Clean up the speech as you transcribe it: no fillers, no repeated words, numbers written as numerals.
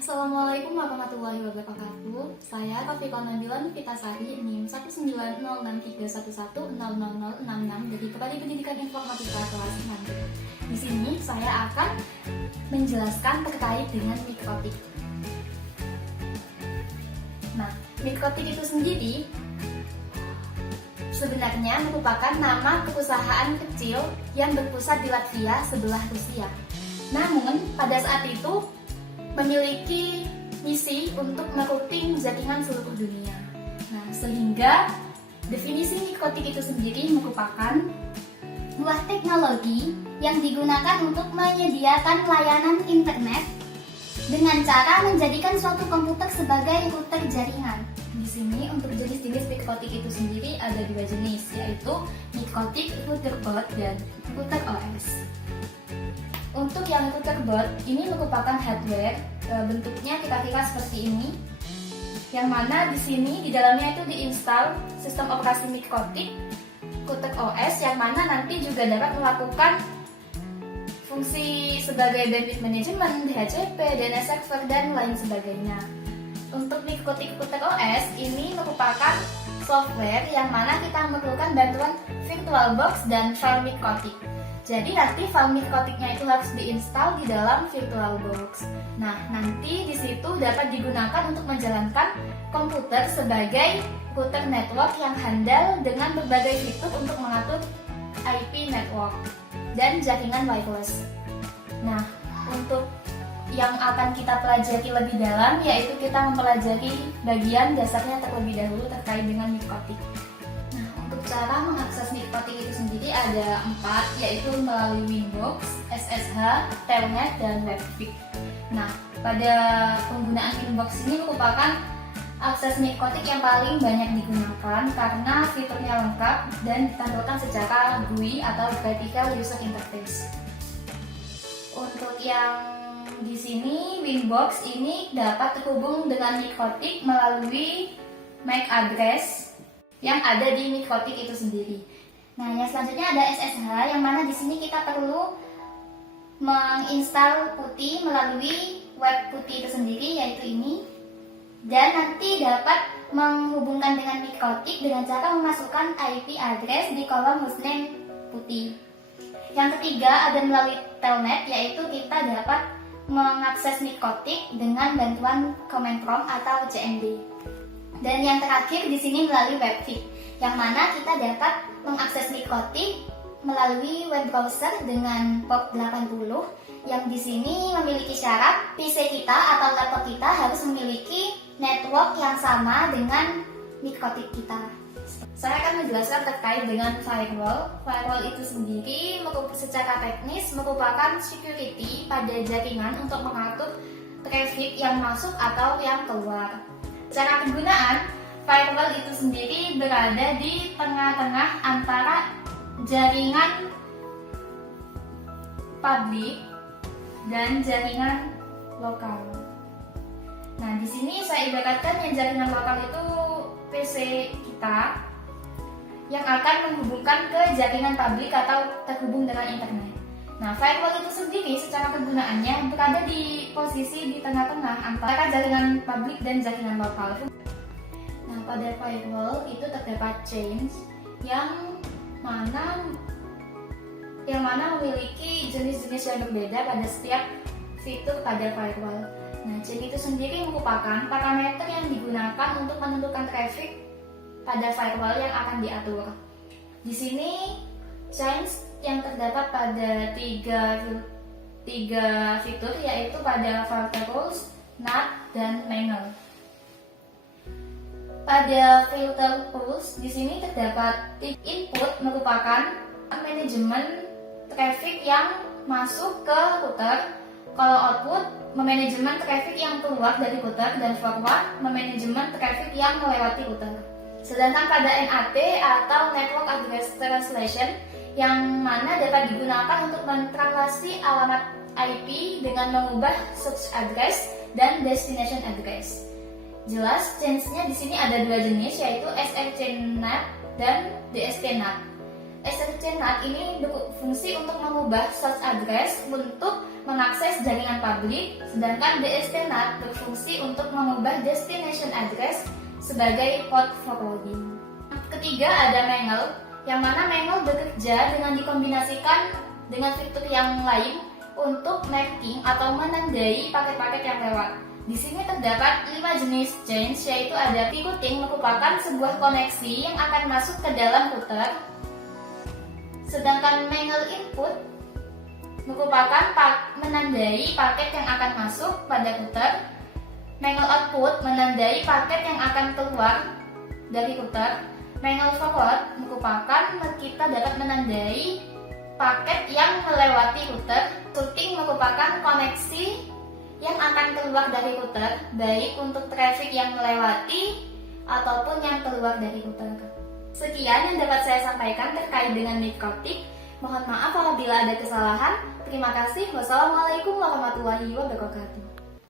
Assalamualaikum warahmatullahi wabarakatuh. Saya Taufiqah Nabila Fitasari, NIM 1906311000066 dari Kepala Pendidikan Informatika kelas 6. Di sini saya akan menjelaskan terkait dengan mikrotik. Nah, mikrotik itu sendiri sebenarnya merupakan nama perusahaan kecil yang berpusat di Latvia sebelah Rusia. Namun, pada saat itu memiliki misi untuk merouting jaringan seluruh dunia. Nah, sehingga definisi mikrotik itu sendiri merupakan sebuah teknologi yang digunakan untuk menyediakan layanan internet dengan cara menjadikan suatu komputer sebagai router jaringan. Di sini untuk jenis-jenis mikrotik itu sendiri ada dua jenis, yaitu mikrotik routerboard dan router OS. Untuk yang routerboard ini merupakan hardware, bentuknya kira-kira seperti ini, yang mana di sini di dalamnya itu diinstal sistem operasi mikrotik router OS, yang mana nanti juga dapat melakukan fungsi sebagai bandwidth management, DHCP, DNS server, dan lain sebagainya. Untuk mikrotik router OS ini merupakan software yang mana kita memerlukan bantuan VirtualBox dan file mikrotik. Jadi nanti file mikrotiknya itu harus diinstal di dalam VirtualBox. Nah, nanti di situ dapat digunakan untuk menjalankan komputer sebagai router network yang handal dengan berbagai fitur untuk mengatur IP network dan jaringan wireless. Nah, untuk yang akan kita pelajari lebih dalam yaitu kita mempelajari bagian dasarnya terlebih dahulu terkait dengan mikrotik. Nah, untuk cara mengakses mikrotik itu sendiri ada 4, yaitu melalui Winbox, SSH, Telnet, dan Webfig. Nah, pada penggunaan Winbox ini merupakan akses mikrotik yang paling banyak digunakan karena fiturnya lengkap dan ditampilkan secara GUI atau Graphical User Interface. Untuk yang di sini Winbox ini dapat terhubung dengan mikrotik melalui MAC address yang ada di mikrotik itu sendiri. Nah, yang selanjutnya ada SSH, yang mana di sini kita perlu menginstal PuTTY melalui web PuTTY itu sendiri, yaitu ini, dan nanti dapat menghubungkan dengan mikrotik dengan cara memasukkan IP address di kolom hostname PuTTY. Yang ketiga ada melalui Telnet, yaitu kita dapat mengakses mikrotik dengan bantuan command prompt atau CMD. Dan yang terakhir di sini melalui Webfig, yang mana kita dapat mengakses mikrotik melalui web browser dengan port 80, yang di sini memiliki syarat PC kita atau laptop kita harus memiliki network yang sama dengan mikrotik kita. Saya akan menjelaskan terkait dengan firewall. Firewall itu sendiri secara teknis merupakan security pada jaringan untuk mengatur traffic yang masuk atau yang keluar. Cara penggunaan, firewall itu sendiri berada di tengah-tengah antara jaringan publik dan jaringan lokal. Nah, di sini saya ibaratkan yang jaringan lokal itu PC kita yang akan menghubungkan ke jaringan publik atau terhubung dengan internet. Nah, firewall itu sendiri secara penggunaannya berada di posisi di tengah-tengah antara jaringan publik dan jaringan lokal. Nah, pada firewall itu terdapat chains yang mana memiliki jenis-jenis yang berbeda pada setiap fitur pada firewall. Nah, chain itu sendiri merupakan parameter yang digunakan untuk menentukan traffic pada firewall yang akan diatur. Di sini chains yang terdapat pada tiga fitur, yaitu pada filter rules, NAT, dan manual. Pada filter rules di sini terdapat input merupakan manajemen traffic yang masuk ke router, kalau output memanajemen traffic yang keluar dari router, dan forward memanajemen traffic yang melewati router. Sedangkan pada NAT atau Network Address Translation, yang mana dapat digunakan untuk mentranslasi alamat IP dengan mengubah source address dan destination address. Jelas, chains-nya di sini ada dua jenis, yaitu SRC NAT dan DSP NAT. SRC NAT ini berfungsi untuk mengubah source address untuk mengakses jaringan publik, sedangkan DST NAT berfungsi untuk mengubah destination address sebagai port forwarding. Ketiga ada Mangle, yang mana Mangle bekerja dengan dikombinasikan dengan fitur yang lain untuk marking atau menandai paket-paket yang lewat. Di sini terdapat 5 jenis change, yaitu ada routing merupakan sebuah koneksi yang akan masuk ke dalam router. Sedangkan Mangle input merupakan menandai paket yang akan masuk pada router. Mangle output menandai paket yang akan keluar dari router. Mangle forward merupakan kita dapat menandai paket yang melewati router. Routing merupakan koneksi yang akan keluar dari router, baik untuk traffic yang melewati ataupun yang keluar dari router. Sekian yang dapat saya sampaikan terkait dengan Mikrotik. Mohon maaf apabila ada kesalahan. Terima kasih. Wassalamualaikum warahmatullahi wabarakatuh.